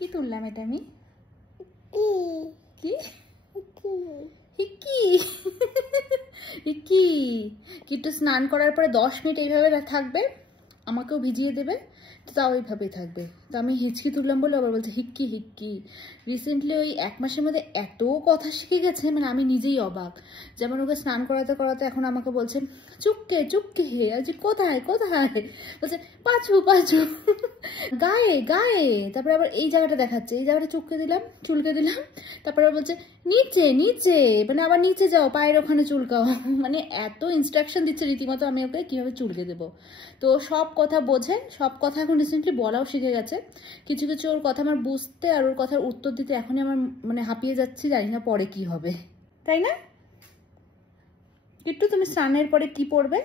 কি তুললাম এটা আমি? কি হিক্কি হিক্কি। কিট্টু স্নান করার পরে 10 মিনিট এইভাবে থাকবে, আমাকেও ভিজিয়ে দেবে, তো তাও এইভাবেই থাকবে। তো আমি হিচকি তুললাম বলে আবার বলছে হিক্কি হিক্কি। রিসেন্টলি ওই 1 মাসের মধ্যে এত কথা শিখে গেছে, মানে আমি নিজেই অবাক। যেমন ওকে স্নান করাতে করাতে এখন আমাকে বলছে চুপকে চুপকে হে, আজ কোথায় কোথায়, বলছে পাঁচু পাঁচু, গায়ে গায়ে। তারপরে আবার এই জায়গাটা দেখাচ্ছে, এই জায়গাটা চুপকে দিলাম, চুলকে দিলাম। তারপরে বলছে নিচে নিচে, মানে আবার নিচে যাও, পায়ের ওখানে চুলকাও। মানে এত ইনস্ট্রাকশন দিচ্ছে রীতিমতো আমি ওকে কিভাবে চুলকে দেবো। তো সব কথা বোঝে, সব কথা এখন রিসেন্টলি বলাও শিখে গেছে। কিছু কিছু ওর কথা আমার বুঝতে আর ওর কথার উত্তর দিতে এখনই আমার মানে হাঁপিয়ে যাচ্ছি, জানি না পরে কি হবে, তাই না? কিট্টু তুমি স্নানের পরে কি পরবে?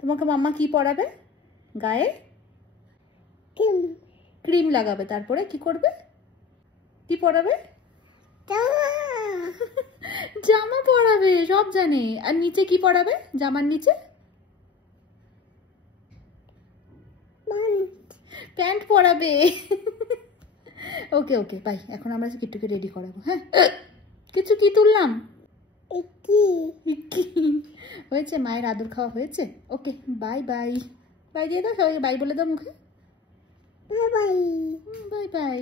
তোমাকে মাম্মা কি পরাবে? গায়ে ক্রিম লাগাবে, তারপরে কি করবে? কি পরাবে? জামা পরাবে, সব জানে। আর নিচে কি পরাবে জামার নিচে? প্যান্ট পরাবে। ওকে ওকে বাই, এখন আমরা কিট্টুকে রেডি করাবো। হ্যাঁ, কিছু কি তুললাম? হয়েছে, মায়ের আদর খাওয়া হয়েছে। Okay bye bye. বাই দিয়ে দাও সবাইকে, বাই বলে দাও মুখে। Bye bye bye bye.